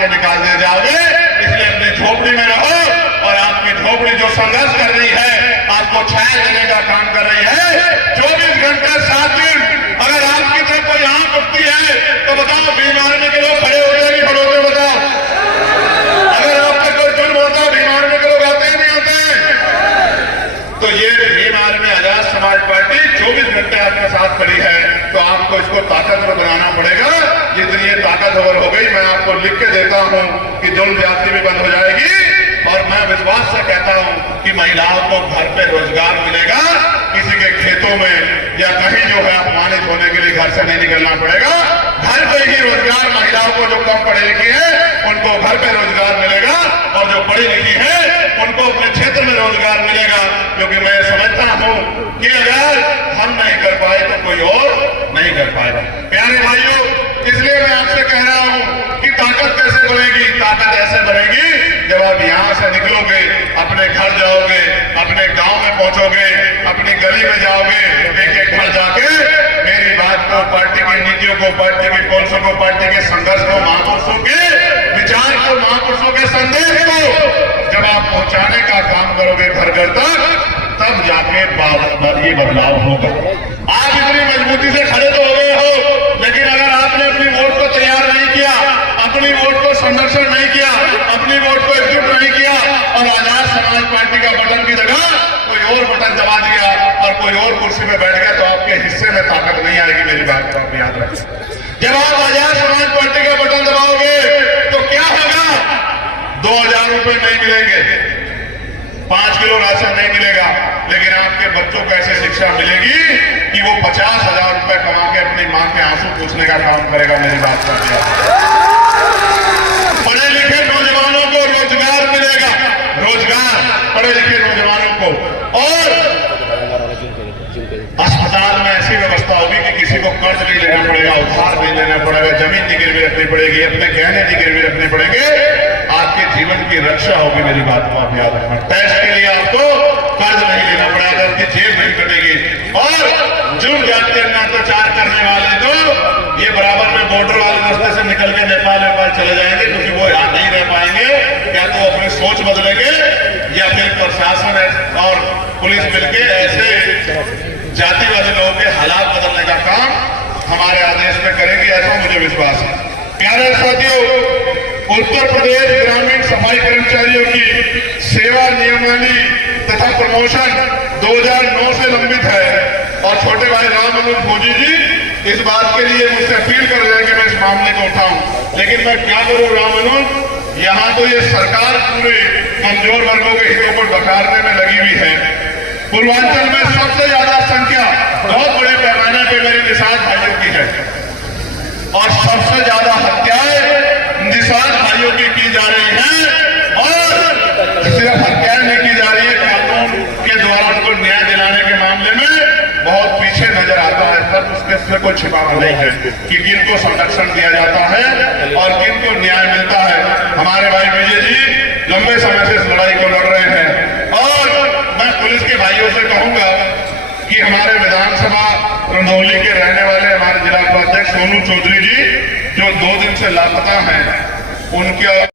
के निकाल दिए जाओगे। इसलिए अपनी झोपड़ी में रहो, और आपकी झोपड़ी जो संघर्ष कर रही है, आपको छाया देने का काम कर रही है। 24 घंटे 7 दिन अगर आपकी तरफ कोई आंख उठती है तो बताओ, बीमार में के लोग खड़े होते हैं, नहीं खड़े होते बताओ। अगर आप पर कोई जुल्म होता है, बीमार में के लोग आते हैं नहीं आते हैं। तो ये बीमार में आजाद समाज पार्टी 24 घंटे आपके साथ खड़ी है, तो आपको इसको ताकतवर बनाना पड़ेगा। जितनी ये ताकतवर हो गई, मैं आपको लिख के देता हूं कि जुल्म ज्यादती भी बंद हो जाएगी, और मैं विश्वास से कहता हूं कि महिलाओं को घर पे रोजगार मिलेगा। किसी के खेतों में या कहीं जो है अपमानित होने के लिए घर से नहीं निकलना पड़ेगा। घर पे ही रोजगार, महिलाओं को जो कम पढ़ी लिखी है उनको घर पे रोजगार मिलेगा, और जो पढ़ी लिखी है उनको अपने क्षेत्र में रोजगार मिलेगा। क्योंकि मैं समझता हूं कि अगर हम नहीं कर पाए तो कोई और नहीं कर पाएगा। प्यारे भाइयों, इसलिए मैं आपसे कह रहा हूं कि ताकत कैसे बढ़ेगी। ताकत ऐसे बढ़ेगी जब आप यहां से निकलोगे, अपने घर जाओगे, अपने गांव में पहुंचोगे, अपनी गली में जाओगे, एक एक घर जाके मेरी बात को, पार्टी की नीतियों को, पार्टी की पॉलिसियों को, पार्टी के संघर्ष को, महापुरुषों के विचार को, महापुरुषों के संदेश को जब आप पहुंचाने का काम करोगे घर घर तक, तब जाके ये बदलाव होगा। आप इतनी मजबूती से खड़े तो हो गए हो, लेकिन अगर आपने अपनी वोट को तैयार नहीं किया, अपनी वोट को संरक्षण नहीं किया, अपनी वोट को एकजुट नहीं किया, और आजाद समाज पार्टी का बटन की जगह कोई और बटन दबा दिया और कोई और कुर्सी में बैठ गया, तो आपके हिस्से में ताकत नहीं आएगी। मेरी बात को आप याद रखें। जब आप आजाद समाज पार्टी का बटन दबाओगे तो क्या होगा? 2000 रुपए नहीं मिलेंगे, 5 किलो राशन नहीं मिलेगा, लेकिन आपके बच्चों को ऐसी शिक्षा मिलेगी कि वो 50,000 रुपए कमा के अपनी मां के आंसू पूछने का काम करेगा। मेरी बात करते पढ़े लिखे नौजवानों को रोजगार मिलेगा, रोजगार पढ़े लिखे नौजवानों को, और अस्पताल में ऐसी व्यवस्था होगी कि किसी को कर्ज नहीं लेना पड़ेगा, उधार नहीं लेना पड़ेगा, जमीन की गिरवी रखनी पड़ेगी, अपने गहने की गिरवी रखने पड़ेंगे। आपके जीवन की रक्षा होगी। मेरी बात को आप याद रखना। टेस्ट के लिए आपको कर्ज नहीं लेना पड़ेगा, आपकी जेब नहीं कटेगी। और जुड़ जाते हैं अत्याचार करने वाले तो ये बराबर में बॉर्डर वाले रास्ते से निकल के नेपाल चले जाएंगे, क्योंकि वो यहाँ नहीं रह पाएंगे। या तो अपनी सोच बदलेंगे, या फिर प्रशासन और पुलिस मिलकर ऐसे जातिवादी लोगों के हालात बदलने का काम हमारे आदेश में करेंगे, ऐसा मुझे विश्वास है। प्यारे साथियों, उत्तर प्रदेश ग्रामीण सफाई कर्मचारियों की सेवा नियमावली तथा प्रमोशन 2009 से लंबित है, और छोटे भाई राम मनोज फौजी जी इस बात के लिए मुझसे अपील कर रहे हैं कि मैं इस मामले को उठाऊं। लेकिन मैं क्या करूं राम मनोज, यहाँ तो ये सरकार पूरे कमजोर वर्गों के हितों को डकारने में लगी हुई है। पूर्वांचल में सबसे ज्यादा संख्या बहुत बड़े पैमाने पर मेरे निषाद भाइयों की है, और सबसे ज्यादा हत्याएं निषाद भाइयों की जा रही हैं, और सिर्फ हत्याएं नहीं की जा रही है, कानून के द्वारा उनको न्याय दिलाने के मामले में बहुत पीछे नजर आता है। सर, उसके कोई छिपावा नहीं है कि किनको संरक्षण दिया जाता है और किनको न्याय मिलता है। हमारे भाई विजय जी लंबे समय से इस लड़ाई को लड़ रहे हैं, और मैं पुलिस के भाइयों से कहूंगा कि हमारे विधानसभा रंधौली के रहने वाले हमारे जिला उपाध्यक्ष सोनू चौधरी जी, जो 2 दिन से लापता हैं, उनके